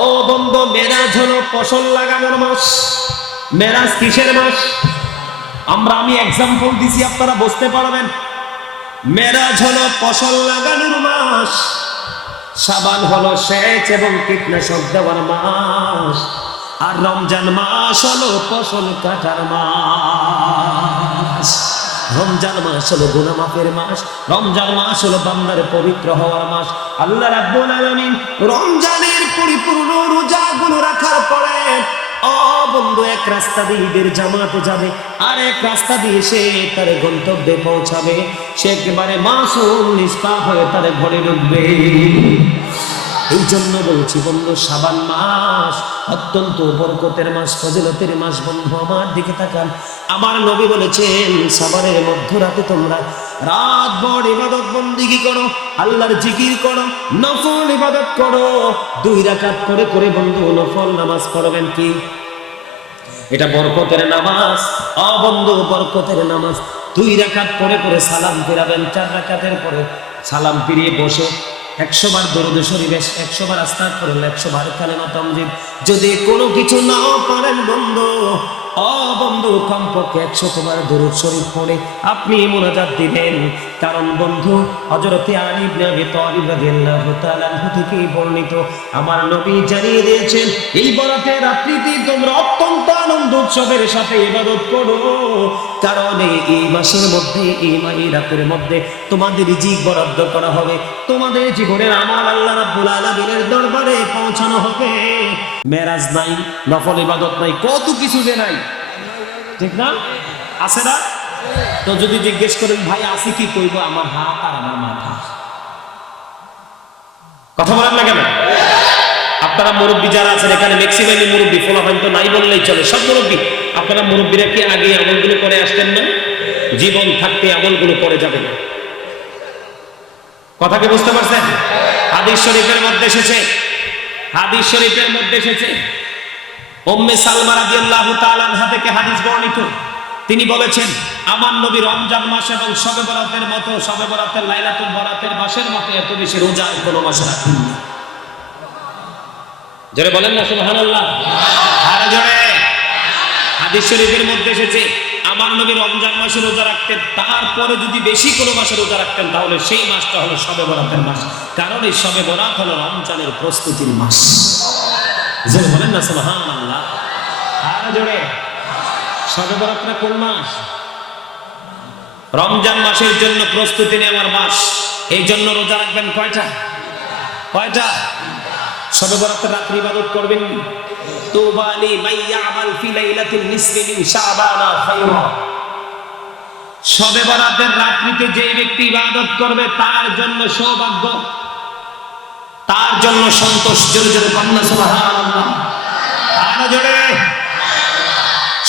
ও বন্ধু, মেরাজ হলো ফসল লাগানোর মাস। মেরাজ কিসের মাস? আমি এক্সাম্পল দিছি, আপনারা বুঝতে পারবেন। মেরাজ হলো ফসল লাগানোর মাস, শাবান হলো সেচ এবং কীটনাশক দেওয়ার মাস, আর রমজান মাস হলো ফসল কাটার মাস। রমজান মাস হলো গুনাহ মাফের মাস, রমজান মাস হলো বান্দার পবিত্র হওয়ার মাস। আল্লাহ রাব্বুল আলামিন রমজানের পরিপূর্ণ রোজাগুলো রাখার পরে ও বন্ধু, এক রাস্তা দিয়ে ঈদের জামাতে যাবে, আর এক রাস্তা দিয়ে সে তার গন্তব্যে পৌঁছাবে। সে একেবারে মাসুম নিষ্পাপ হয়ে তার ঘরে ঢুকবে। এই জন্য বলছি বন্ধু, শাবান মাস অত্যন্ত বরকতের মাস, ফজিলতের মাস। বন্ধু আমার দিকে তাকান, আমার নবী বলেছেন শাবানের মধ্যরাতে তোমরা রাত ভর ইবাদত বন্দেগী করো, আল্লাহর জিকির করো, নফল ইবাদত করো। 2 রাকাত করে করে বন্ধু নফল নামাজ পড়বেন। কি এটা? বরকতের নামাজ। ও বন্ধু, বরকতের নামাজ। 2 রাকাত করে করে সালাম ফিরাবেন। 4 রাকাতের পরে সালাম ফিরিয়ে বসে 100 বার দরুদ শরীফ, 100 বার আস্তাগফিরুল্লাহ, 100 বার কালেমা তামজিদ। যদি কোনো কিছু নাও পারেন বন্ধু, ও বন্ধু, কমপক্ষে 100 বার দরুদ শরীফ পড়ে আপনি মুনাজাত দিবেন। কারণ বন্ধু, হযরত আলী ইবনে আবি তালিব রাদিয়াল্লাহু তাআলা আনহু থেকে বর্ণিত, আমার নবী জানিয়ে দিয়েছেন এই বরাতের রাত্রিতে তোমরা অত্যন্ত আনন্দ উৎসবের সাথে ইবাদত করো। কারণ এই মাসের মধ্যে, এই রাতের মধ্যে তোমাদের রিজিক বরাদ্দ করা হবে, তোমাদের জীবনের আমল আল্লাহ রাব্বুল আলামিনের দরবারে পৌঁছানো হবে। মেরাজ নাই, নফল ইবাদত নাই, কত কিছু যে নাই, ঠিক না? আছে না? তো যদি জিজ্ঞেস করেন ভাই আছে কি, কইব আমার হাত আর আমার মাথা। কথা বলেন না কেন? আপনারা মুরব্বী যারা আছেন এখানে, ম্যাক্সিমামই মুরব্বী, ফলাফল তো নাই বললেই চলে, সব মুরব্বী। আপনারা মুরব্বীরা কি আগে আমলগুলো করে আসতেন না? জীবন থাকতে আমলগুলো করে যাবে না। কথা কি বুঝতে পারছেন? হাদিস শরীফের মধ্যে এসেছে, হাদিস শরীফের মধ্যে এসেছে, উম্মে সালমা রাদিয়াল্লাহু তাআলা আনহা থেকে হাদিস বর্ণিত। তিনি বলেছেন আমার নবী রমজান মাস এবং শবে বরাতের মতো, শবে বরাতের লাইলাতুল বরাতের মাসের মতো এত বেশি রোজা কোনো মাসে রাখেন না। জোরে বলেন না সুবহানাল্লাহ। আর জোরে। হাদিস শরীফের মধ্যে এসেছে আমার নবী রমজান মাসে রোজা রাখতেন, তারপরে যদি বেশি কোনো মাসে রোজা রাখতেন তাহলে সেই মাসটা হলো শবে বরাতের মাস। কারণ এই শবে বরাত হলো রমজানের প্রস্তুতির মাস। জোরে বলেন না সুবহানাল্লাহ। আর জোরে। শবে বরাতটা কোন মাস? রমজান মাসের জন্য প্রস্তুতি নেওয়ার মাস। এই জন্য রোজা রাখবেন কয়টা? কয়টা? শবে বরাতের রাত্রি ইবাদত করবেন। তুবা লিমান ইয়ামাল ফি লাইলাতিন নিসফি মিন শাবানা খায়রা। শবে বরাতের রাত্রিতে যে ব্যক্তি ইবাদত করবে তার জন্য সৌভাগ্য, তার জন্য সন্তোষ। জোরে জোরে বলেন সুবহানাল্লাহ। আর জোরে।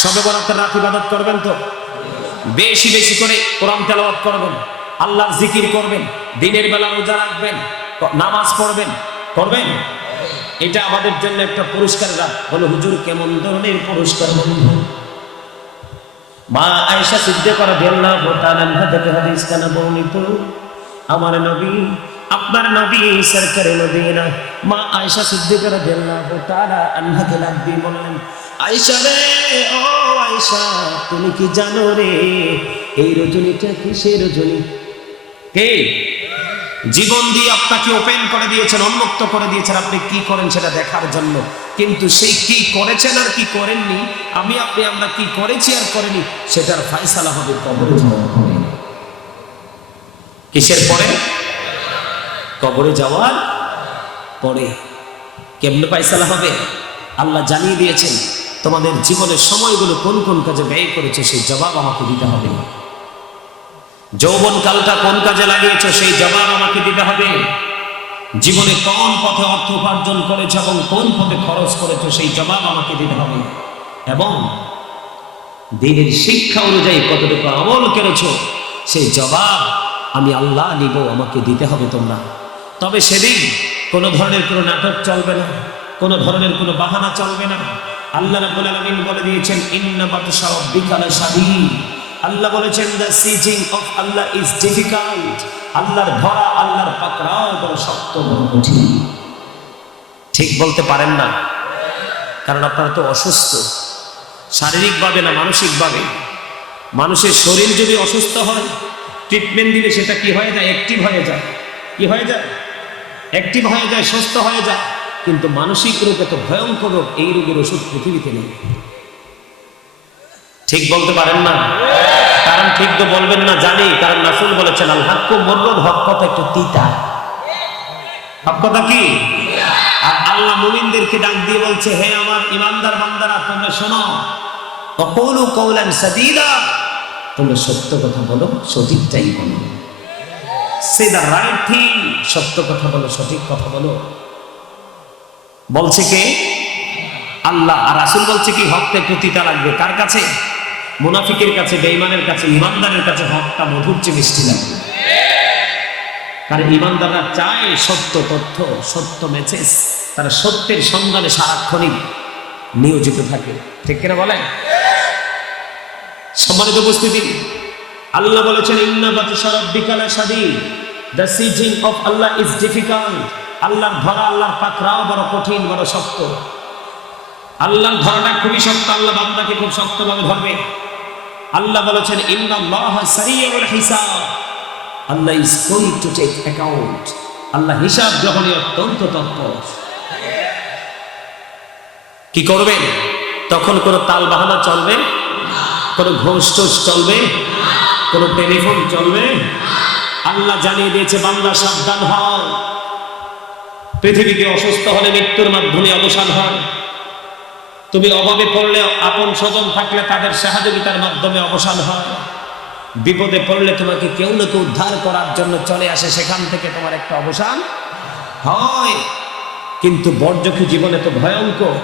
শবে বরাতের রাত ইবাদত করবেন তো বেশি বেশি করে কোরআন তেলাওয়াত করবেন, আল্লাহর জিকির করবেন, দিনের বেলা রোজা রাখবেন, নামাজ পড়বেন, করবেন। এটা আমাদের জন্য একটা পুরস্কার রাত। বলে হুজুর কেমন ধরনের পুরস্কার? বন্ধু, মা আয়েশা সিদ্দিকা রাদিয়াল্লাহু তাআলা আনহা থেকে হাদিস কানা বর্ণিত, আমার নবী, আপনার নবী সরকারে মদিনা মা আয়েশা সিদ্দিকা রাদিয়াল্লাহু তাআলা আনহাকে ডাক দিয়ে বললেন, আয়েশা রে, ও আয়েশা, তুমি কি জানো রে এই রজনীটা কিসের রজনী? কে জীবন দিয়ে আপনাকে ওপেন করে দিয়েছেন, উন্মুক্ত করে দিয়েছেন, আপনি কি করেন সেটা দেখার জন্য। কিন্তু সেই কি করেছেন আর কি করেননি, আমরা কি করেছি আর করেনি, সেটার ফয়সালা হবে কবরে যাওয়ার পরে। কিসের পরে? কবরে যাওয়ার পরে। কেমনে ফয়সালা হবে? আল্লাহ জানিয়ে দিয়েছেন তোমাদের জীবনের সময়গুলো কোন কোন কাজে ব্যয় করেছে সেই জবাব আমাকে দিতে হবে। যৌবন কালটা কোন কাজে লাগিয়েছো সেই জবাব আমাকে দিতে হবে। জীবনে কোন পথে অর্থ উপার্জন করেছো এবং কোন পথে খরচ করেছো সেই জবাব আমাকে দিতে হবে। এবং দিনের শিক্ষা অনুযায়ী কতটুকু আমল করেছো সেই জবাব আমি আল্লাহ নিব, আমাকে দিতে হবে তোমরা। তবে সেদিন কোনো ধরনের কোনো নাটক চলবে না, কোনো ধরনের কোনো বাহানা চলবে না। আল্লাহ রাব্বুল আলামিন বলে দিয়েছেন ইন্না বাতশা রাব্বিকা লাশাদীদ। আল্লাহ বলেছেন the sieging of Allah is difficult। আল্লাহর ধরা, আল্লাহর পাকড়াও বড় শক্ত, বড় কঠিন। ঠিক বলতে পারেন না, কারণ আপনারা তো অসুস্থ, শারীরিকভাবে না মানসিকভাবে। মানুষের শরীর যদি অসুস্থ হয়, ট্রিটমেন্ট দিলে সেটা কি হয়ে যায়? অ্যাক্টিভ হয়ে যায়। কি হয়ে যায়? অ্যাক্টিভ হয়ে যায়, সুস্থ হয়ে যায়। কিন্তু মানসিক রোগ এত ভয়ঙ্কর রোগ, এই রোগের ওষুধ পৃথিবীতে নেই। ঠিক বলতে পারেন না, কারণ ঠিক তো বলবেন না জানি, কারণ রাসূল বলেছেন আল হাক্কু মুররুন, হক কথা একটু তিতা। হক কথা কি? আর আল্লাহ মুমিনদেরকে ডাক দিয়ে বলছে, হে আমার ইমানদার বান্দারা, তোমরা শোনো, ওয়াকুলু কওলান সাদীদা, তোমরা সত্য কথা বলো, সঠিকটাই বলো। সে দ্য রাইট থিং, সত্য কথা বলো, সঠিক কথা বলো। বলছে কে? আল্লাহ। আর রাসূল বলছে কি হকটা একটু তিতা লাগবে। কার কাছে? মুনাফিকের কাছে, বেঈমানের কাছে। ইমানদারের কাছে হকটা মধুর চেয়ে মিষ্টি লাগবে। কারণ ইমানদাররা চায় সত্য তথ্য, সত্য মেসেজ। তারা সত্যের সন্ধানে সারাক্ষণই নিয়োজিত থাকে। ঠিক কিনা বলেন? সম্মানিত উপস্থিতি, আল্লাহ বলেছেন ইন্না বাতশা রাব্বিকা লাশাদীদ, the seizing of Allah is difficult. আল্লাহর ধরা, আল্লাহর পাকড়াও বড় কঠিন, বড় শক্ত। আল্লাহর ধরাটা খুবই শক্ত, আল্লাহ বান্দাকে খুব শক্তভাবে ধরবে। আল্লাহ বলেছেন ইন্নাল্লাহা সারিউল হিসাব, Allah is going to take account. আল্লাহ হিসাব গ্রহণে অত্যন্ত তৎপর। কি করবেন? তখন কোনো তাল বাহানা চলবে, কোনো ঘোষ টোষ চলবে, কোনো টেলিফোন চলবে। আল্লাহ জানিয়ে দিয়েছে বান্দা সাবধান হও। পৃথিবীতে অসুস্থ হলে মৃত্যুর মাধ্যমে অবসান হয়। তুমি অভাবে পড়লে, আপন স্বজন থাকলে তাদের সহযোগিতার মাধ্যমে অবসান হয়। বিপদে পড়লে তোমাকে কেউ না কেউ উদ্ধার করার জন্য চলে আসে, সেখান থেকে তোমার একটা অবসান হয়। কিন্তু বর্জকি জীবনে তো ভয়ঙ্কর,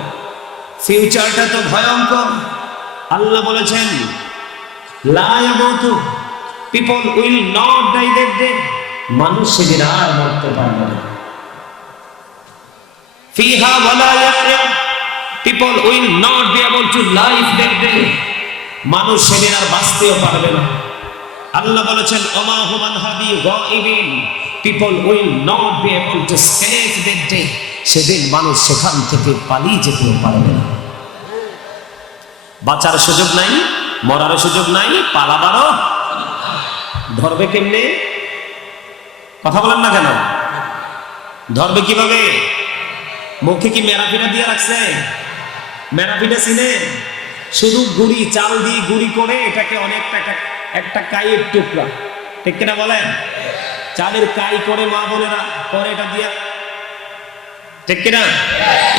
ফিউচারটা তো ভয়ঙ্কর। আল্লাহ বলেছেন লা ইয়ামুতু, people will not die that day, মানুষ সেদিন আর মরতে পারবে না। ফিহা ওয়ালা ইয়াহয়া, people will not be able to live that day, মানুষ সেদিন আর বাঁচতেও পারবে না। আল্লাহ বলেছেন ওমা হুমান হাবি গায়িবিন, people will not be able to escape that day, সেদিন মানুষ সেখান থেকে পালিয়ে যেতেও পারবে না। বাঁচার সুযোগ নাই, মরার সুযোগ নাই, পালাবারও। ধরবে কেমনে? কথা বলেন না কেন? ধরবে কিভাবে? মুখে কি মেরাপিটা দিয়ে রাখছে? মেরাপিটা চিনে? শুধু গুড়ি, চাল দিয়ে গুড়ি করে এটাকে অনেকটা একটা কাইয়ের টুকরা, ঠিক কিনা বলেন? চালের কাই করে মা বোনেরা করে এটা দিয়া, ঠিক কিনা?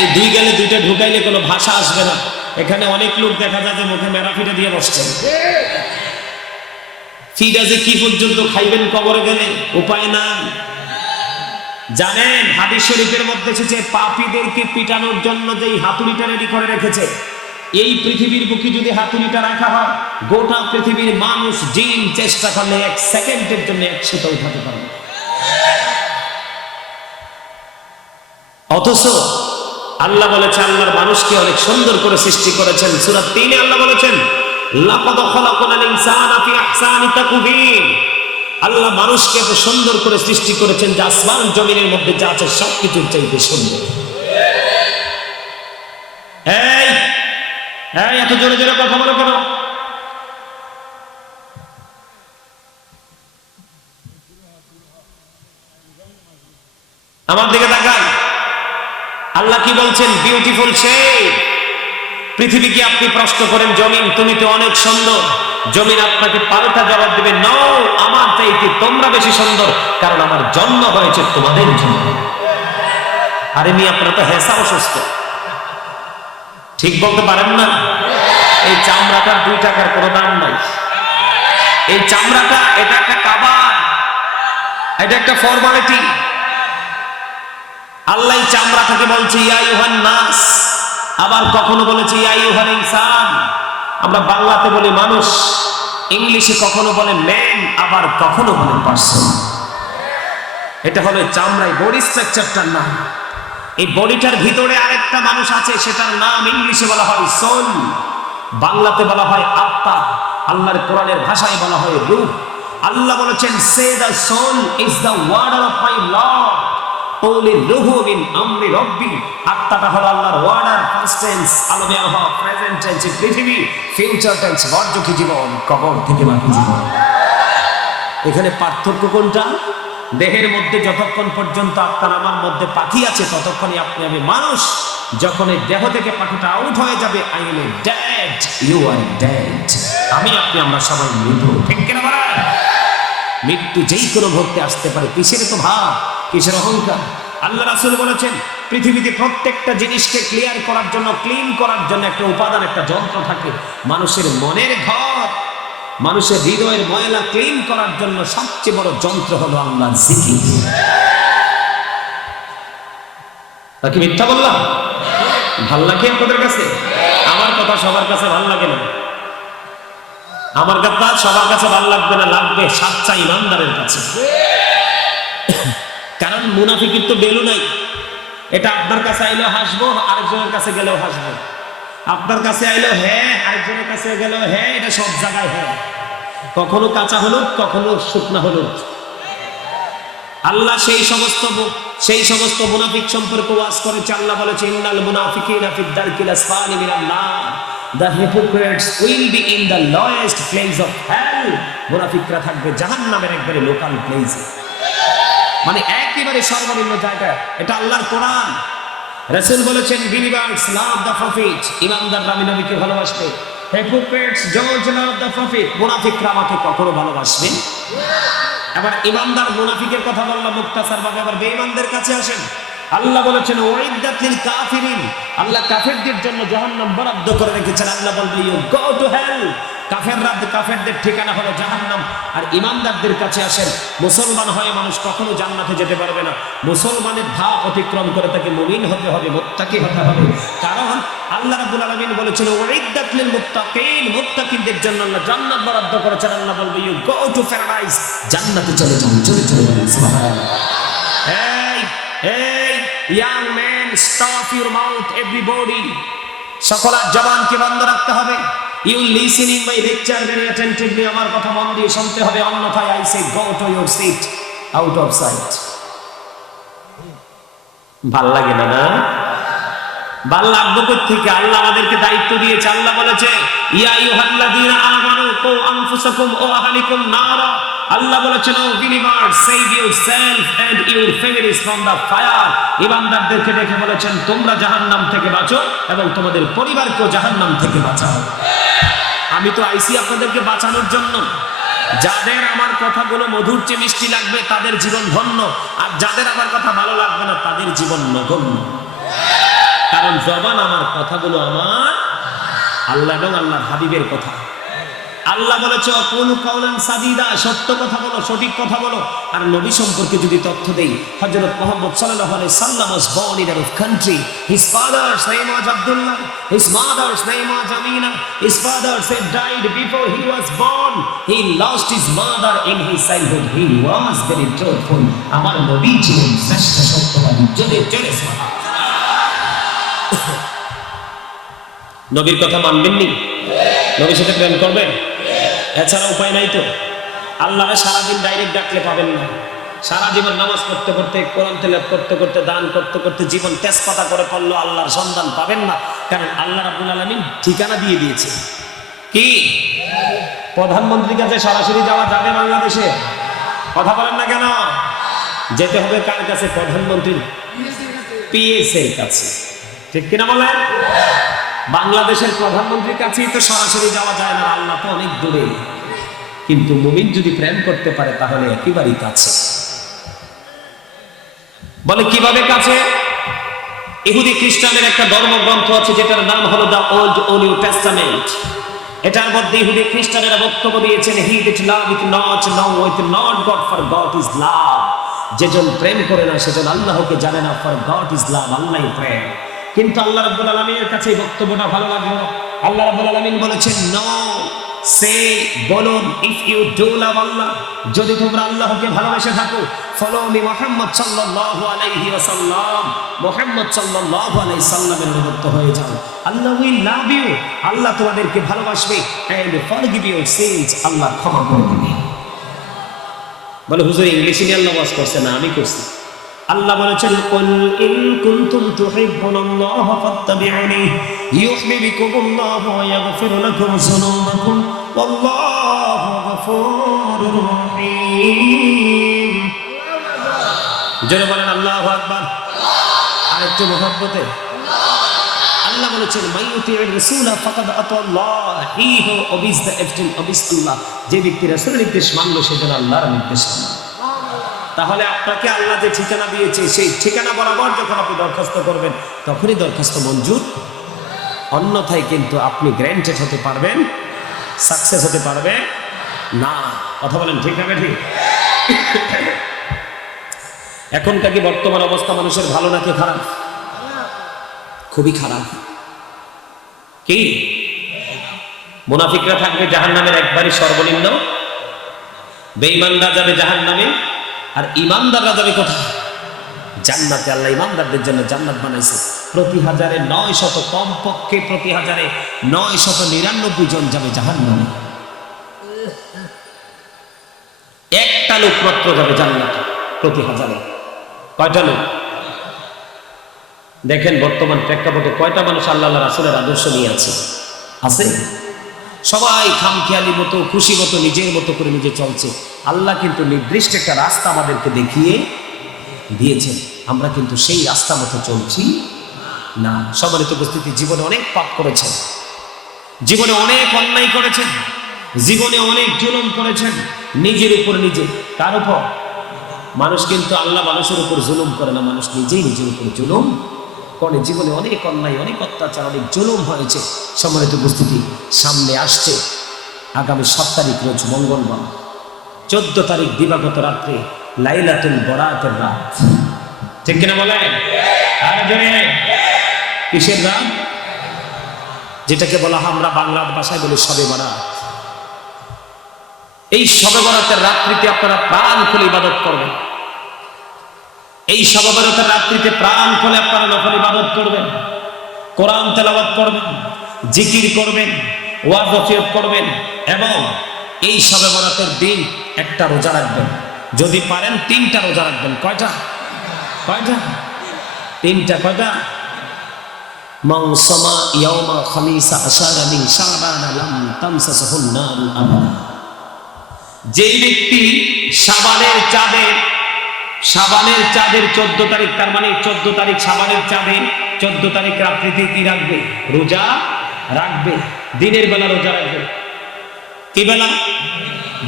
এই দুই গেলে দুইটা ঢুকাইলে কোনো ভাষা আসবে না। এখানে অনেক লোক দেখা যায় যে মুখে মেরাফিটা দিয়ে বসছেন। ফিডা যে কি পর্যন্ত খাইবেন কবরে গেলে, উপায় নাই। জানেন হাদিস শরীফের মধ্যে এসেছে পাপীদেরকে পিটানোর জন্য যেই হাতুড়িটা রেডি করে রেখেছে, এই পৃথিবীর বুকে যদি হাতুড়িটা রাখা হয়, গোটা পৃথিবীর মানুষ জিন চেষ্টা করলে 1 সেকেন্ডের জন্য 100টা উঠাতে পারবে। অথচ আল্লাহ বলেছে আল্লাহর মানুষকে অনেক সুন্দর করে সৃষ্টি করেছেন। সূরা 3-এ আল্লাহ বলেছেন লাকাদ খালাকনাল ইনসানা ফি আহসানি তাকওয়িম, আল্লাহ মানুষকে এত সুন্দর করে সৃষ্টি করেছেন যে আসমান জমিনের মধ্যে যা আছে সবকিছুর চাইতে সুন্দর। এই এই এত জোরে জোরে কথা বলো কেন? আমার দিকে তাকান। আল্লাহ কি বলছেন? Beautiful shape. পৃথিবীকে আপনি প্রশ্ন করেন জমিন তুমি তো অনেক সুন্দর, জমিন আপনাকে পাল্টা জবাব দেবে নো, আমার চাইতে তোমরা বেশি সুন্দর, কারণ আমার জন্ম হয়েছে তোমাদের জন্য। আরে মি আপনারা তো হেসা অসুস্থ, ঠিক বলতে পারেন না? এই চামড়াটার 2 টাকার কোনো দাম নাই। এই চামড়াটা এটা একটা কাবার, এটা একটা ফর্মালিটি। আল্লাহ চামড়াটাকে বলছে ইয়া আইয়ুহান নাস, আবার কখনো বলেছে ইয়া আইয়ুহাল ইনসান। আমরা বাংলাতে বলি মানুষ, ইংলিশে কখনো বলে ম্যান, আবার কখনো বলে পারসন। এটা হলো চামড়ায় বডি স্ট্রাকচারটার নাম। এই বডিটার ভিতরে আরেকটা মানুষ আছে, সেটার নাম ইংলিশে বলা হয় সোল, বাংলাতে বলা হয় আত্মা, আল্লাহর কোরআনের ভাষায় বলা হয় রূহ। আল্লাহ বলেছেন say the soul is the order of my lord, কুলির রূহু মিন আমরি রাব্বি, আত্মাটা হলো আল্লাহর ওয়ার্ডার, পাস্ট টেন্স আলমে আল্লাহ, প্রেজেন্ট টেন্স পৃথিবী, ফিউচার টেন্স বর্জকি জীবন, কবর থেকে বাকি জীবন। এখানে পার্থক্য কোনটা? দেহের মধ্যে যতক্ষণ পর্যন্ত আপনার আমার মধ্যে পাখি আছে ততক্ষণই আপনি আমি মানুষ। যখন এই দেহ থেকে পাখিটা আউট হয়ে যাবে, I am dead, you are dead, আমি আপনি আমরা সবাই মৃত। ঠিক কিনা বলেন? মৃত্যু যেই কোনো মুহূর্তে আসতে পারে। কিসের তো ভাব, কিসের অহংকার? আল্লাহ রাসূল বলেছেন পৃথিবীতে প্রত্যেকটা জিনিসকে ক্লিয়ার করার জন্য, ক্লিন করার জন্য একটা উপাদান, একটা যন্ত্র থাকে। মানুষের মনের ঘর, মানুষের হৃদয়ের ময়লা ক্লিন করার জন্য সবচেয়ে বড় যন্ত্র হলো আল্লাহর জিকির। নাকি মিথ্যা বললাম? ভাল লাগে আপনাদের কাছে? আমার কথা সবার কাছে ভাল লাগে না, আমার কথা সবার কাছে ভাল লাগবে না, লাগবে সাচ্চা ইমানদারের কাছে। কারণ মুনাফিকের তো বেলু নাই। এটা আপনার কাছে আইলেও হাসবো, আরেকজনের কাছে গেলেও হাসবো। আপনার কাছে আইলেও হ্যাঁ, আরেকজনের কাছে গেলেও হ্যাঁ, এটা সব জায়গায় হ্যাঁ। কখনো কাঁচা হলুদ, কখনো শুকনা হলুদ। আল্লাহ সেই সমস্ত মুনাফিক সম্পর্কে ওয়াজ করেছে। আল্লাহ বলেছে ইন্নাল মুনাফিকিনা ফিদ দারকিল আসফালি মিনান নার, the hypocrites will be in the lowest place of hell। মুনাফিকরা থাকবে জাহান্নামের একবারে লোকাল প্লেসে, মানে একেবারে সর্বনিম্ন জায়গায়। এটা আল্লাহর কোরআন। রাসূল বলেছেন বিলিভার্স লাভ দ্য প্রফিট, ইমানদাররা আমি নবীকে ভালোবাসবে। hypocrites don't love the prophet, মুনাফিকরা আমাকে কখনো ভালোবাসবে না। এবার ইমানদার মুনাফিকের কথা বললাম মুক্তাসার ভাবে, আবার বেঈমানদের কাছে আসেন। আল্লাহ বলেছেন ওয়াইদাত লিল কাফিরিন, আল্লাহ কাফেরদের জন্য জাহান্নাম বরাদ্দ করে রেখেছেন। আল্লাহ বলবে ইউ গো টু হেল, কাফেরদের ঠিকানা হলো জাহান্নাম। আর ইমানদারদের কাছে আসেন। মুসলমান হয়ে মানুষ কখনো জান্নাতে যেতে পারবে না। মুসলমানের ধাপ অতিক্রম করে তাকে মুমিন হতে হবে, মুত্তাকি হতে হবে। কারণ আল্লাহ রাব্বুল আলামিন বলেছেন ওয়াইদাত লিল মুত্তাকিন, মুত্তাকিদের জন্য আল্লাহ জান্নাত বরাদ্দ করেছেন। আল্লাহ বলবে ইউ গো টু প্যারাডাইস, জান্নাতে চলে যান, চলে যান। সুবহানাল্লাহ। এই young man, stop your mouth everybody, সকল জবানকে বন্ধ রাখতে হবে। You listening my lecture very attentively, আমার কথা মন দিয়ে শুনতে হবে, অন্যথায় I say go to your seat, out of sight. ভাল লাগে না? না ভাল লাগবে কোত্থেকে? আল্লাহ আমাদেরকে দায়িত্ব দিয়েছে। আল্লাহ বলেছে ইয়া আইয়ুহাল্লাযীনা আমানু কু আনফুসাকুম ওয়া আহলিকুম নারা, আল্লাহ বলেছেন O believers save yourself and your families from the fire, ইমানদারদেরকে ডেকে বলেছেন তোমরা জাহান্নাম থেকে বাঁচো এবং তোমাদের পরিবারকেও জাহান্নাম থেকে বাঁচাও। আমি তো আইসি আপনাদেরকে বাঁচানোর জন্য। যাদের আমার কথাগুলো মধুর চেয়ে মিষ্টি লাগবে তাদের জীবন ধন্য, আর যাদের আমার কথা ভালো লাগবে না তাদের জীবন নগণ্য। কারণ জবান আমার, কথাগুলো আমার, আল্লাহ এবং আল্লাহর হাবিবের কথা। আল্লাহ বলেছে কোনু কাওলান সাদিদা, সত্য কথা বলো, সঠিক কথা বলো। আর নবী সম্পর্কে যদি তথ্য দেই, হযরত মুহাম্মদ সাল্লাল্লাহু আলাইহি সাল্লাম was born in a rough country. His father's name was Abdullah, his mother's name was Amina. His father said died before he was born. He lost his mother in his childhood. He was very truthful. আমার নবী ছিলেন শ্রেষ্ঠ সত্যবাদী। যদি জোরে নবীর কথা মানবেন নি? নবীর সাথে প্রেম করবেন? এছাড়া উপায় নাই তো। আল্লাহরে সারাদিন ডাইরেক্ট ডাকলে পাবেন না। সারা জীবন নামাজ পড়তে পড়তে, কোরআন তেলাওয়াত করতে করতে, দান করতে করতে জীবন তেজপাতা করে পড়লো, আল্লাহর সন্ধান পাবেন না। কারণ আল্লাহ রাব্বুল আলামিন ঠিকানা দিয়ে দিয়েছে। কি? প্রধানমন্ত্রীর কাছে সরাসরি যাওয়া যাবে বাংলাদেশে? কথা বলেন না কেন? যেতে হবে কার কাছে? প্রধানমন্ত্রীর পিএস এর কাছে। ঠিক কিনা বলেন? বাংলাদেশের প্রধানমন্ত্রীর কাছেই তো সরাসরি যাওয়া যায় না, আল্লাহ তো অনেক দূরে। কিন্তু মুমিন যদি প্রেম করতে পারে তাহলে একেবারেই কাছে। বলে কিভাবে কাছে? ইহুদি খ্রিস্টানদের একটা ধর্মগ্রন্থ আছে যেটার নাম হলো দ্য ওল্ড ও নিউ টেস্টামেন্ট। এটার মধ্যে ইহুদি খ্রিস্টানেরা বক্তব্য দিয়েছেন he that love with not know with not God, for God is love. যেজন প্রেম করে না সেজন আল্লাহকে জানে না, ফর গড ইজ লাভ, আল্লাহই প্রেম। কিন্তু আল্লাহ রাব্বুল আলামিনের কাছে এই বক্তব্যটা ভালো লাগলো। আল্লাহ রাব্বুল আলামিন বলেছেন নো, সে বলুন ইফ ইউ ডু লাভ আল্লাহ, যদি তোমরা আল্লাহকে ভালোবেসে থাকো, ফলো মি মুহাম্মদ সাল্লাল্লাহু আলাইহি ওয়াসাল্লাম, মুহাম্মদ সাল্লাল্লাহু আলাইহি সাল্লামের অনুগত হয়ে যাও, আল্লাহ উইল লাভ ইউ, আল্লাহ তোমাদেরকে ভালোবাসবে, এন্ড ফরগিভ ইউর সিনস, আল্লাহ ক্ষমা করে দিবে। বলে হুজুর ইংলিশে নিয়ে আল্লাহ ওয়াজ করছে না, আমি করছি। আল্লাহ বলেছেন কুল ইন কুনতুম তুহিব্বুনাল্লাহ ফাত্তাবিউনি ইউহিব্বুকুমুল্লাহু ওয়া ইয়াগফির লাকুম যুনুবাকুম ওয়াল্লাহু গফুরুর রহিম। জোরে বলেন আল্লাহু আকবার। আরেকটু মুহাব্বতে আল্লাহ বলেছেন মাইয়ুতির রাসূলা ফাকাদ আতাল্লাহ, হি হু ওবিস দ্য এফটিন ওবিস আল্লাহ, যে ব্যক্তি রাসূলের নির্দেশ মানলো সে যেন আল্লাহর নির্দেশ মানলো। তাহলে আপনাকে আল্লাহ যে ঠিকানা দিয়েছে সেই ঠিকানা বরাবর যখন আপনি দরখাস্ত করবেন তখনই দরখাস্ত মঞ্জুর, অন্যথায় কিন্তু আপনি গ্র্যান্টেড হতে পারবেন, সাকসেস হতে পারবে না। কথা বলেন ঠিক না ঠিক? এখনকার কি বর্তমান অবস্থা মানুষের ভালো নাকি খারাপ? খুবই খারাপ। কি মুনাফিকরা থাকবে জাহান্নামের একবারই সর্বনিম্ন, বেঈমানরা যাবে জাহান্নামে, আর ঈমানদাররা যাবে কোথায়? জান্নাতে। আল্লাহ ঈমানদারদের জন্য জান্নাত বানাইছে। প্রতি হাজারে 900, কমপক্ষে প্রতি হাজারে 999 জন যাবে জাহান্নামে। একটা লোক মাত্র যাবে জান্নাতে প্রতি হাজারে। কয়টা লোক? দেখেন বর্তমান প্রেক্ষাপটে কয়টা মানুষ আল্লাহ রাসূলের আদর্শ নিয়ে আছে? আছে? সবাই খামখেয়ালি মতো, খুশি মতো, নিজের মতো করে নিজে চলছে। আল্লাহ কিন্তু নির্দিষ্ট একটা রাস্তা আমাদেরকে দেখিয়ে দিয়েছেন, আমরা কিন্তু সেই রাস্তা মতো চলছি না। সম্মানিত উপস্থিতি, জীবনে অনেক পাপ করেছেন, জীবনে অনেক অন্যায় করেছেন, জীবনে অনেক জুলুম করেছেন নিজের উপর নিজে। কার উপর? মানুষ কিন্তু আল্লাহ মানুষের উপর জুলুম করে না, মানুষ নিজেই নিজের উপর জুলুম করে। জীবনে অনেক অন্যায়, অনেক অত্যাচার, অনেক জুলুম হয়েছে। সম্মানিত উপস্থিতি, সামনে আসছে আগামী 7 তারিখ রোজ মঙ্গলবার, 14 তারিখ দিবাগত রাত্রে লাইলাতুল বরাতের রাত। ঠিক কিনা বলেন? আর জোরে কিসের রাত? যেটাকে বলা হয় আমরা বাংলা ভাষায় বলি শবে বরাত। এই শবে বরাতের রাত্রিতে আপনারা প্রাণ খুলে ইবাদত করবেন। এই শবে বরাতের রাত্রিতে প্রাণ খুলে আপনারা নফল ইবাদত করবেন, কোরআন তেলাওয়াত করবেন, জিকির করবেন, ওয়াজ নসিহত করবেন, এবং এই শবে বরাতের দিন একটা রোজা রাখবেন। যদি পারেন 3টা রোজা রাখবেন। কয়টা? কয়টা? 3টা। কয়টা? মান সামা ইয়াউমা খামিসা আশারা মিন শাবান লাম তামসাসহুন নার আবাদা। যেই ব্যক্তি শাবানের চাঁদের 14 তারিখ, তার মানে 14 তারিখ শাবানের চাঁদের 14 তারিখ রাত্রিতে কি রাখবে? রোজা রাখবে। দিনের বেলা রোজা রাখবে। কি বেলা?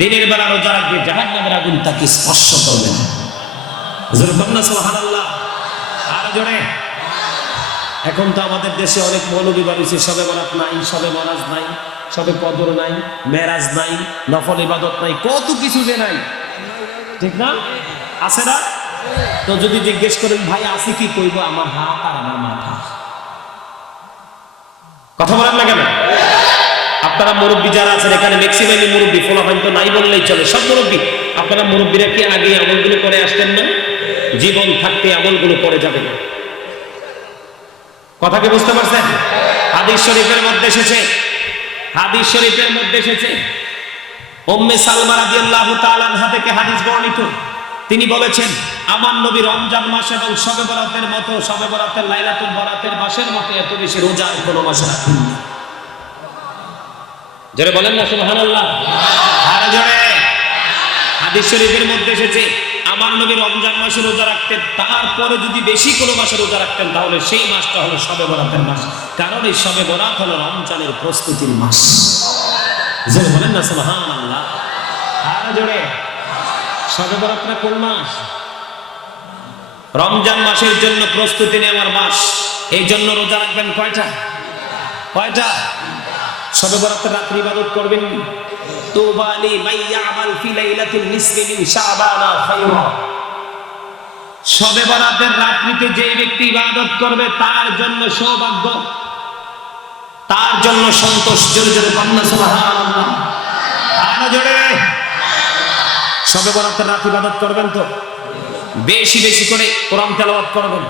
দিনের বেলা রোজা রাখবে। জাহান্নামের আগুন তাকে স্পর্শ করবে না। সুবহানাল্লাহ। আর জোরে। এখন তো আমাদের দেশে অনেক মৌলবী বাড়িছে, শবে বরাত নাই, শবে মেরাজ নাই, শবে কদর নাই, মেরাজ নাই, নফল ইবাদত নাই, কত কিছু যে নাই। ঠিক না? আছে না? তো যদি জিজ্ঞেস করেন ভাই আছে কি, কইব আমার হাত আর আমার মাথা। কথা বলেন না কেন? আপনারা মুরব্বী যারা আছেন এখানে, ম্যাক্সিমামই মুরব্বী, ফলাফল তো নাই বললেই চলে, সব মুরব্বী। আপনারা মুরব্বীরা কি আগে আমলগুলো করে আসতেন না? জীবন থাকতে আমলগুলো করে যাবেন। কথা কি বুঝতে পারছেন? হাদিস শরীফের মধ্যে এসেছে, হাদিস শরীফের মধ্যে এসেছে, উম্মে সালমা রাদিয়াল্লাহু তাআলা আনহা থেকে হাদিস বর্ণিত। তিনি বলেছেন, আমার নবী রমজান মাস এবং শবে বরাতের মতো, শবে বরাতের লাইলাতুল বরাতের মাসের মতো এত বেশি রোজা আর কোনো মাসে রাখেন না। জোরে বলেন না সুবহানাল্লাহ। আর জোরে। হাদিস শরীফের মধ্যে এসেছে, আমার নবী রমজান মাসে রোজা রাখতেন, তারপরে যদি বেশি কোনো মাসে রোজা রাখতেন তাহলে সেই মাসটা হলো শবে বরাতের মাস। কারণ এই শবে বরাত হলো রমজানের প্রস্তুতির মাস। জোরে বলেন না সুবহানাল্লাহ। আর জোরে। শবে বরাতটা কোন মাস? রমজান মাসের জন্য প্রস্তুতি নেওয়ার মাস। এই জন্য রোজা রাখবেন কয়টা? কয়টা? শবে বরাতের রাত্রি ইবাদত করবেন। তুবা লিমান ইয়ামাল ফি লাইলাতিন নিসফি মিন শাবানা খায়রা। শবে বরাতের রাত্রিতে যে ব্যক্তি ইবাদত করবে তার জন্য সৌভাগ্য, তার জন্য সন্তোষ। জোরে জোরে বলেন সুবহানাল্লাহ। আর জোরে। শবে বরাতের রাত ইবাদত করবেন তো বেশি বেশি করে কোরআন তেলাওয়াত করবেন,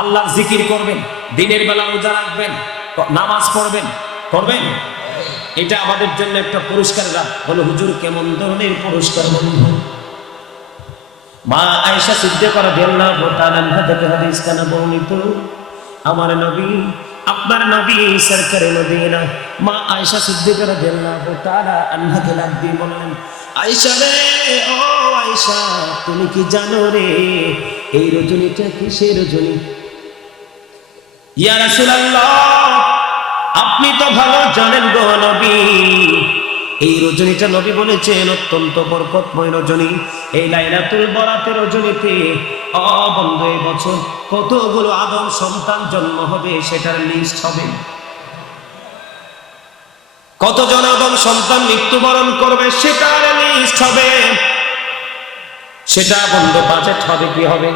আল্লাহর জিকির করবেন, দিনের বেলা রোজা রাখবেন, নামাজ পড়বেন, করবেন। এটা আমাদের জন্য একটা পুরস্কার রাত। বলে হুজুর কেমন ধরনের পুরস্কার বলুন? মা আয়েশা সিদ্দিকা রাদিয়াল্লাহু তাআলা আনহা থেকে হাদিস কানা বর্ণিত, আমার নবী, আপনার নবী সরকারে মদিনা মা আয়েশা সিদ্দিকা রাদিয়াল্লাহু তাআলা আনহাকে ডাক দিয়ে বললেন, আয়েশা রে, ও আয়েশা, তুমি কি জানো রে এই রজনীটা কিসের রজনী? ইয়া রাসূলুল্লাহ, আপনি তো ভালো জানেন গো নবী, এই রজনীটা নবী বলেছেন অত্যন্ত বরকতময় রজনী। এই লাইলাতুল বরাতের রজনীতে বন্ধু এই বছর কতগুলো আদম সন্তান জন্ম হবে সেটার লিস্ট হবে। কতজন আদম সন্তান মৃত্যুবরণ করবে সেটার লিস্ট হবে। সেটা বন্ধু বাজেট হবে। কি হবে?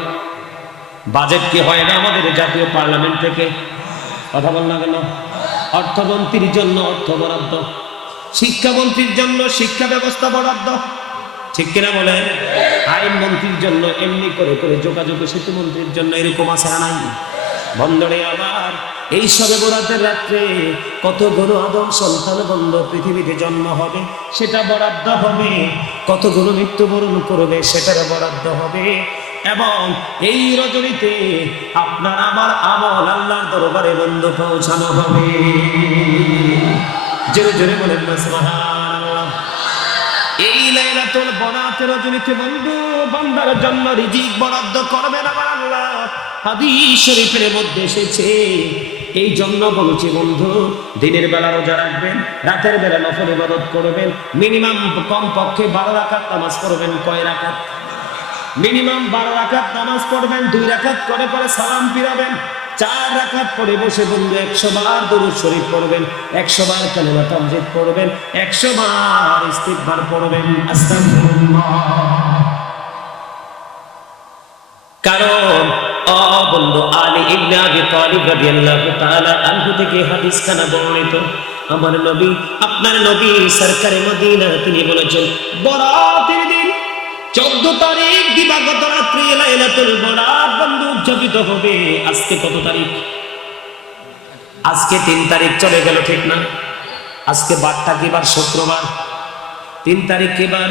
বাজেট কি হয় না আমাদের জাতীয় পার্লামেন্ট থেকে? কথা বল না কেন? অর্থমন্ত্রীর জন্য অর্থ বরাদ্দ, শিক্ষামন্ত্রীর জন্য শিক্ষা ব্যবস্থা বরাদ্দ, ঠিক কিনা বলেন? আইন মন্ত্রীর জন্য এমনি করে করে যোগাযোগ সেতু মন্ত্রীর জন্য এরকম আছে না নাই? বন্ধরে আবার এই সবে বরাতের রাত্রে কতগুলো আদম সন্তান বন্ধ পৃথিবীতে জন্ম হবে সেটা বরাদ্দ হবে, কতগুলো মৃত্যুবরণ করবে সেটার বরাদ্দ হবে। এবং এই রজনীতে আপনার আমার আমল আল্লাহর দরবারে বন্ধ পৌঁছানো হবে। জোরে জোরে বলেন না সুবহানাল্লাহ। এই লাইলাতুল বরাতের রজনীতে বন্ধু বান্দার জন্য রিজিক বরাদ্দ করবেন আমার আল্লাহ। হাদিস শরীফের মধ্যে এসেছে, এই জন্য বলছি বন্ধু, দিনের বেলা রোজা রাখবেন, রাতের বেলা নফল ইবাদত করবেন, মিনিমাম কমপক্ষে 12 রাকাত নামাজ পড়বেন। কয় রাকাত? মিনিমাম 12 রাকাত নামাজ পড়বেন, 2 রাকাত করে করে সালাম ফিরাবেন, 4 রাকাত পড়ে বসে বন্ধু 100 বার দুরূদ শরীফ পড়বেন, 100 বার কালিমা তামজিদ পড়বেন, 100 বার ইস্তিগফার পড়বেন, আস্তাগফিরুল্লাহ। কারণ বন্ধু আলী ইবনে আবি তালিব রাদিয়াল্লাহু তাআলা আনহু থেকে হাদিস খানা বর্ণিত, আমার নবী, আপনার নবী সরকারে মদিনা তিনি বলেছেন, বরাতের দিন 14 তারিখ দিবাগত রাত্রি লাইলাতুল বরাত বন্ধু উদযাপিত হবে। আজকে কত তারিখ? আজকে 3 তারিখ চলে গেল, ঠিক না? আজকে বারটা কি বার? শুক্রবার। 3 তারিখ কি বার?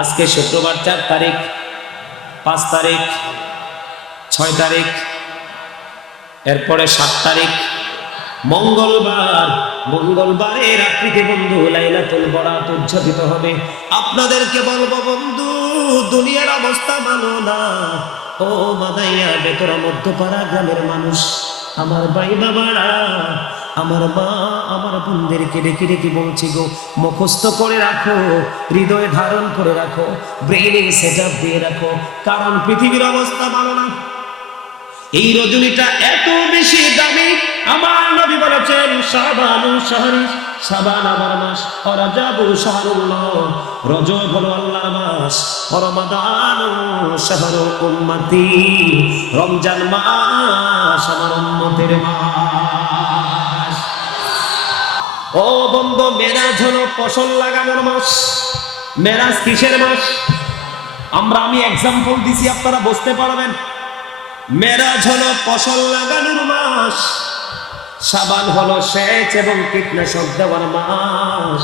আজকে শুক্রবার। 4 তারিখ, 5 তারিখ, 6 তারিখ, এরপরে 7 তারিখ মঙ্গলবার। মঙ্গলবারে রাত্রিতে বন্ধু লাইলাতুল বরাত উদযাপিত হবে। আপনাদেরকে বলবো বন্ধু, দুনিয়ার অবস্থা ভালো না। ও মাদাইয়া বেতরা মধ্যপাড়া গ্রামের মানুষ, আমার ভাই বাবারা, আমার মা, আমার বোনদেরকে ডেকে ডেকে বলছি গো, মুখস্থ করে রাখো, হৃদয়ে ধারণ করে রাখো, ব্রেইনে সেটআপ দিয়ে রাখো, কারণ পৃথিবীর অবস্থা ভালো না। এই রজনীটা এত বেশি দামি, আমার নবী বলেছেন, শাবানু শাহরি, শাবান আমার মাস, রজবু শাহরুল্লাহ, রজব হলো আল্লাহর মাস, রমাদানু শাহরু উম্মতি, রমজান মাস আমার উম্মতের মাস। ও বন্ধু, মেরাজ হলো ফসল লাগানোর মাস। মেরাজ কিসের মাস? আমি এক্সাম্পল দিছি, আপনারা বুঝতে পারবেন। মেরাজ হলো ফসল লাগানোর মাস, শাবান হলো সেচ এবং কীটনাশক দেওয়ার মাস,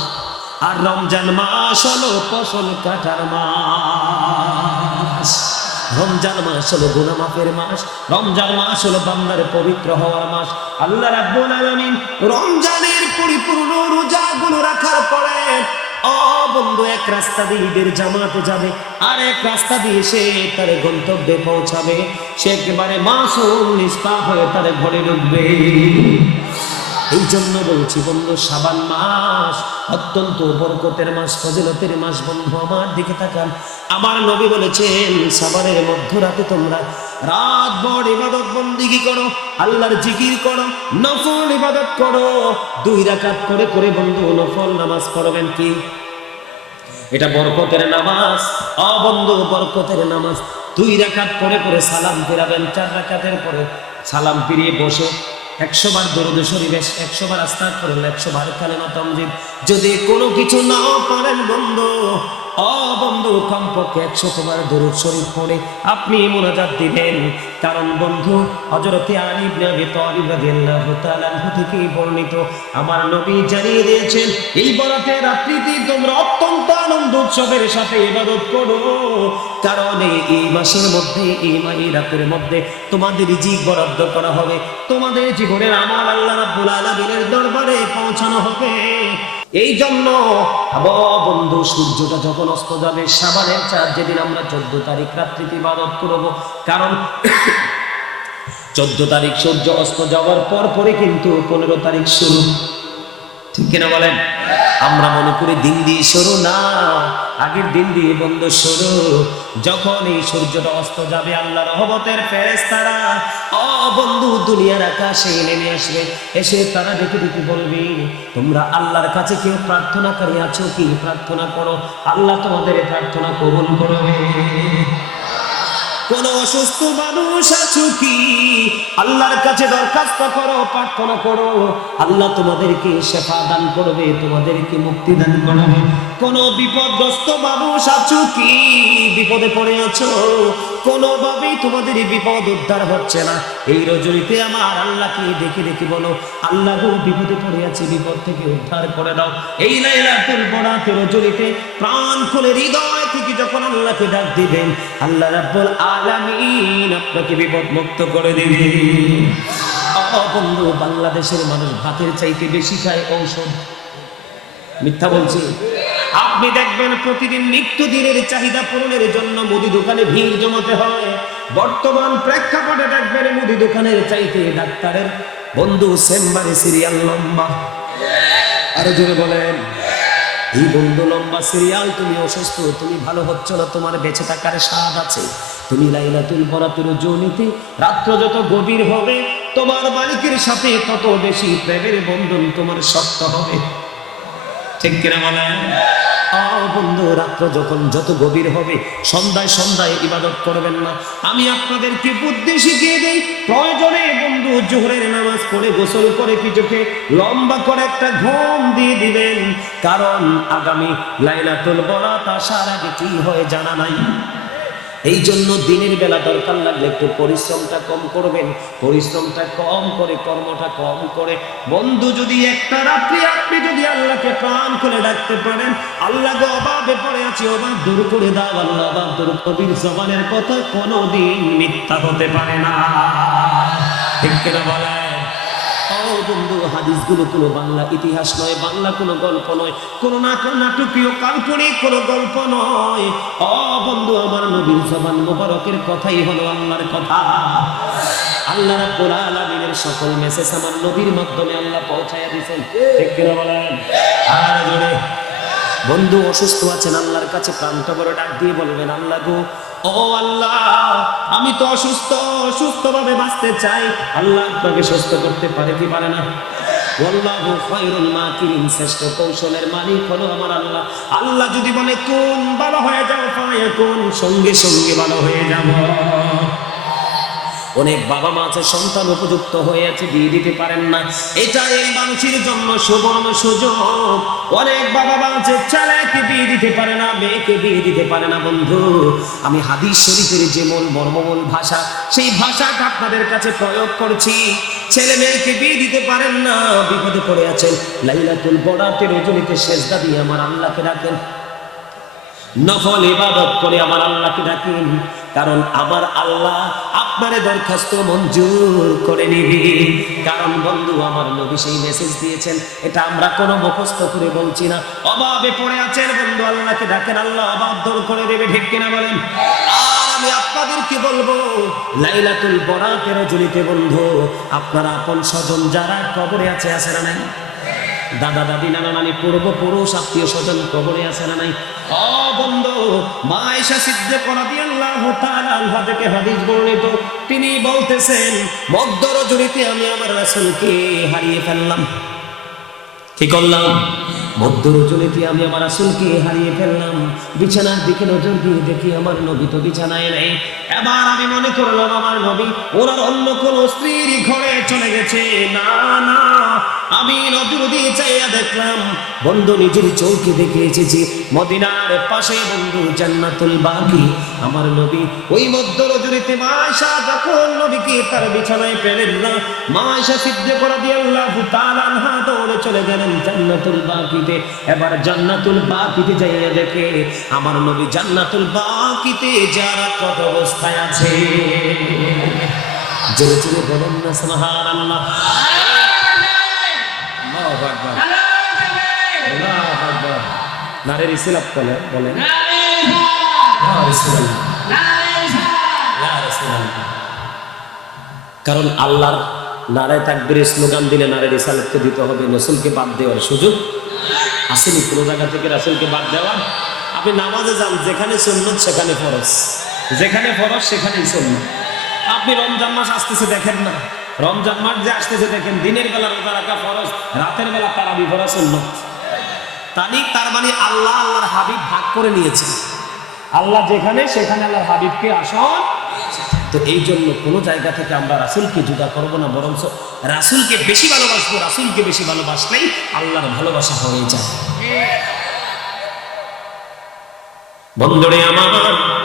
আর রমজান মাস হলো ফসল কাটার মাস। রমজান মাস হলো গুনাহ মাফের মাস, রমজান মাস হলো বান্দার পবিত্র হওয়ার মাস। আল্লাহ রাব্বুল আলামিন রমজানের পরিপূর্ণ রোজাগুলো রাখার পরে বন্ধু এক রাস্তা দিয়ে ঈদের জামাতে যাবে, আর এক রাস্তা দিয়ে সে তার গন্তব্যে পৌঁছাবে। সে একেবারে মাসুম নিষ্পাপ হয়ে তার ঘরে ঢুকবে। এই জন্য বলছি বন্ধু, শাবান মাস অত্যন্ত বরকতের মাস, ফজিলতের মাস। বন্ধু আমার দিকে তাকান, আমার নবী বলেছেন, শাবানের মধ্যরাতে তোমরা রাত ভর ইবাদত বন্দেগী করো, আল্লাহর জিকির করো, নফল ইবাদত করো, 2 রাকাত করে করে বন্ধু নফল নামাজ পড়বেন। কি এটা? বরকতের নামাজ। বন্ধু বরকতের নামাজ। 2 রাকাত করে করে সালাম ফিরাবেন, 4 রাকাতের পরে সালাম ফিরিয়ে বসে 100 বার দরুদ শরীফ, 100 বার আস্তাগফিরুল্লাহ, 100 বার কালিমা তামজিদ। যদি কোনো কিছু নাও পারেন বন্ধু, বন্ধু কমপক্ষে 100 বার দরুদ শরীফ পড়ে আপনি মুনাজাত দিবেন। কারণ বন্ধু হযরতে আলী ইবনে আবি তালিব রাদিয়াল্লাহু তাআলা আনহু থেকে বর্ণিত, আমার নবী জানিয়ে দিয়েছেন এই বরাতের রাত্রিতে তোমরা অত্যন্ত আনন্দ উৎসবের সাথে ইবাদত করো, কারণ এই মাসের মধ্যে এই রাতের মধ্যে তোমাদের রিজিক বরাদ্দ করা হবে, তোমাদের জীবনের আমল আল্লাহ রাব্বুল আলামিনের দরবারে পৌঁছানো হবে। এই জন্য বন্ধু সূর্যটা যখন অস্ত যাবে শাবানের 4 যেদিন আমরা 14 তারিখ রাত্রিতে ইবাদত করব, কারণ 14 তারিখ সূর্য অস্ত যাওয়ার পরে কিন্তু 15 তারিখ শুরু, ঠিক কিনা বলেন? আমরা মনে করি দিন দিয়ে শুরু, না, আগের দিন দিয়ে বন্ধু শুরু। যখন এই সূর্যটা অস্ত যাবে আল্লাহর রহমতের ফেরেশতারা বন্ধু দুনিয়ার আকাশে নেমে আসবে, এসে তারা ডেকে ডেকে বলবে তোমরা আল্লাহর কাছে কেউ প্রার্থনাকারী আছো কি? প্রার্থনা করো, আল্লাহ তোমাদের প্রার্থনা কবুল করবে। কোন অসুস্থ মানুষ আছো কি? আল্লাহর কাছে দরখাস্ত করো, প্রার্থনা করো, আল্লাহ তোমাদেরকে শেফা দান করবে, তোমাদেরকে মুক্তি দান করবে। কোন বিপদগ্রস্ত মানুষ আছো কি? বিপদে পড়ে আছো, কোনোভাবেই তোমাদের এই বিপদ উদ্ধার হচ্ছে না, এই রজনীতে আমার আল্লাহকে ডেকে ডেকে বলো আল্লাহ গো বিপদে পড়ে আছি, বিপদ থেকে উদ্ধার করে দাও। এই লাইলাতুল বরাতের রজনীতে প্রাণ খুলে হৃদয় থেকে যখন আল্লাহকে ডাক দিবেন, আল্লাহ রাব্বুল আলামিন আপনাকে বিপদ মুক্ত করে দিবেন। বন্ধু বাংলাদেশের মানুষ ভাতের চাইতে বেশি খায় ঔষধ, মিথ্যা বলছি? আপনি দেখবেন প্রতিদিন নিত্যদিনের চাহিদা পূরণের জন্য মুদি দোকানে ভিড় জমাতে হয়। বর্তমান প্রেক্ষাপটে দেখবেন মুদি দোকানের চাইতে ডাক্তারের বন্ধু চেম্বারে সিরিয়াল লম্বা। আরো জোরে বলেন, এই বন্ধু লম্বা সিরিয়াল। তুমি অসুস্থ, তুমি ভালো হচ্ছ না, তোমার বেঁচে থাকার স্বাদ আছে, তুমি লাইলাতুল বরাতের রজনীতে রাত্র যত গভীর হবে তোমার মালিকের সাথে তত বেশি প্রেমের বন্ধন তোমার শক্ত হবে, ঠিক কিনা বলেন? বন্ধু রাত্র যখন যত গভীর হবে সন্ধ্যায় ইবাদত করবেন না। আমি আপনাদেরকে বুদ্ধি শিখিয়ে দেই, প্রয়োজনে বন্ধু জোহরের নামাজ পড়ে গোসল করে পিঠে লম্বা করে একটা ঘুম দিয়ে দিবেন, কারণ আগামী লাইলাতুল বরাত আসার আগে কি হয় জানা নাই। এই জন্য দিনের বেলা দরকার লাগলে একটু পরিশ্রমটা কম করবেন, পরিশ্রমটা কম করে কর্মটা কম করে বন্ধু যদি একটা রাত্রি আপনি যদি আল্লাহকে প্রাণ করে ডাকতে পারেন, আল্লাহ গো অভাবে পড়ে আছি, অভাব দূর করে দাও আল্লাহ, অভাব দূর কবির জবানের কথা কোনোদিন মিথ্যা হতে পারে না, ঠিক কিনা বলেন? বন্ধু হাদিসগুলো কোনো বাংলা ইতিহাস নয়, বাংলা কোনো গল্প নয়, কোনো নাটকীয় কাল্পনিক কোনো গল্প নয়। বন্ধু আমার নবীর জবান মোবারকের কথাই হলো আল্লাহর কথা। আল্লাহ রাব্বুল আলামিনের সকল মেসেজ আমার নবীর মাধ্যমে আল্লাহ পৌঁছায়া দিয়েছেন, ঠিক কিনা বলেন? আর জোরে বন্ধু অসুস্থ আছেন, আল্লাহর কাছে প্রাণটা বড় ডাক দিয়ে বলবেন আল্লাহ গো, আল্লাহ আমি তো সুস্থভাবে বাঁচতে চাই, আল্লাহ আপনাকে সুস্থ করতে পারে কি পারে না? আল্লাহু খায়রুল মাকিরিন, শ্রেষ্ঠ কৌশলের মালিক হলো আমার আল্লাহ। আল্লাহ যদি বলে কোন ভালো হয়ে যাও, ফায়াকুন, সঙ্গে সঙ্গে ভালো হয়ে যাব। অনেক বাবা মা আছে সন্তান উপযুক্ত হয়ে আছে, বিয়ে দিতে পারেন না, এটা এই মানুষের জন্য সুবর্ণ সুযোগ। অনেক বাবা মা আছে ছেলেকে বিয়ে দিতে পারে না, মেয়েকে বিয়ে দিতে পারে না। বন্ধু আমি হাদিস শরীফের যে মূল মর্মমূল ভাষা, সেই ভাষাটা আপনাদের কাছে প্রয়োগ করছি। ছেলে মেয়েকে বিয়ে দিতে পারেন না, বিপদে পড়ে আছেন, লাইলাতুল বরাতের রজনীতে সেজদা দিয়ে আমার আল্লাহকে ডাকেন, নফল ইবাদত করে আমার আল্লাহকে ডাকেন, কারণ আমার আল্লাহ আপনার দরখাস্ত মঞ্জুর করে নিবি। কারণ বন্ধু আমার নবী সেই মেসেজ দিয়েছেন, এটা আমরা কোনো মুখস্থ করে বলছি না। অভাবে পড়ে আছেন বন্ধু, আল্লাহকে ডাকেন, আল্লাহ অভাব দূর করে দেবে, ঠিক কিনা বলেন? আর আমি আপনাদেরকে বলবো লাইলাতুল বরাতের রজনীতে বন্ধু আপনারা আপন স্বজন যারা কবরে আছে না নাই? দাদা দাদি নানা নানি পূর্বপুরুষ আত্মীয় স্বজন কবরে আছে না নাই? বন্ধু মা আয়েশা সিদ্দিকা রাদিয়াল্লাহু তাআলা আনহা থেকে হাদিস বর্ণিত, তিনি বলতেছেন মধ্য রজনীতে আমি আমার রাসূলকে হারিয়ে ফেললাম। কি করলাম? মধ্য রজনীতে আমি আমার রাসূলকে হারিয়ে ফেললাম। বিছানার দিকে নজর দিয়ে দেখি আমার নবী তো বিছানায় নেই। এবার আমি মনে করলাম আমার নবী ওনার অন্য কোন স্ত্রীর ঘরে চলে গেছে। না না, আমি নজর দিয়ে চাইয়া দেখলাম, বন্ধু নিজের চোখে দেখে এসেছি মদিনার পাশে বন্ধু জান্নাতুল বাকি। আমার নবী ওই মধ্য রজনীতে মা আয়েশা যখন নবীকে তার বিছানায় পেলেন না, মা আয়েশা সিদ্দিকা রাদিয়াল্লাহু তাআলা আনহা দৌড়ে চলে গেলেন জান্নাতুল বাকিতে। এবার জান্নাতুল বাকিতে যাইয়া দেখে আমার নবী জান্নাতুল বাকিতে জারাত অবস্থায় আছে। জোরে জোরে বলেন না সুবহানাল্লাহ। আল্লাহু আকবার, আল্লাহু আকবার। নারে রিসালাত বলেন, বলেন ইয়া রাসূলুল্লাহ, ইয়া রাসূলুল্লাহ। কারণ আল্লাহর নারায়ে তাকবীরের স্লোগান দিলে নারে রিসালাতকে দিতে হবে, রাসূলকে বাদ দেওয়ার সুযোগ আসেনি কোনো জায়গা থেকে। রাসূলকে বাদ দেওয়া, আপনি নামাজে যান, যেখানে সুন্নাত সেখানে ফরজ, যেখানে ফরজ সেখানেই সুন্নাত। আপনি রমজান মাস আসতেছে দেখেন না, রমজান মাস যে আসতেছে দেখেন, দিনের বেলা রোজা রাখা ফরজ, রাতের বেলা তারাবি পড়া সুন্নাত। তার মানে আল্লাহ আল্লাহর হাবিব ভাগ করে নিয়েছে। আল্লাহ যেখানে সেখানে আল্লাহর হাবিবকে আসন। তো এই জন্য কোনো জায়গা থেকে আমরা রাসূলকে জুদা করবো না, বরং রাসূলকে বেশি ভালোবাসবো। রাসূলকে বেশি ভালোবাসলেই আল্লাহর ভালোবাসা হয়ে যায়। বন্ধুরে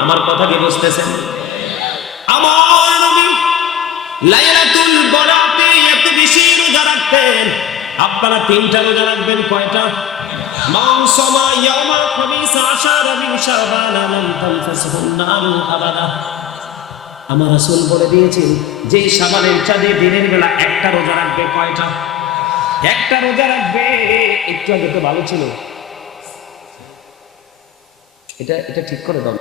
আমার কথা কি বুঝতেছেন? আমার নবী লাইলাতুল বরাতে এত বেশি রোজা রাখতেন। আপনারা 3টা রোজা রাখবেন, কয়টা? মান সামা ইয়াউমাল খামিস আশারা মিন শাবান লাম তানফাসহুন নারু আবাদা। আমার রাসূল বলে দিয়েছেন যে শাবানের চাঁদে দিনের বেলা একটা রোজা রাখবে, কয়টা? একটা রোজা রাখবে। একটু আগে তো ভালো ছিল, এটা ঠিক করে দাও।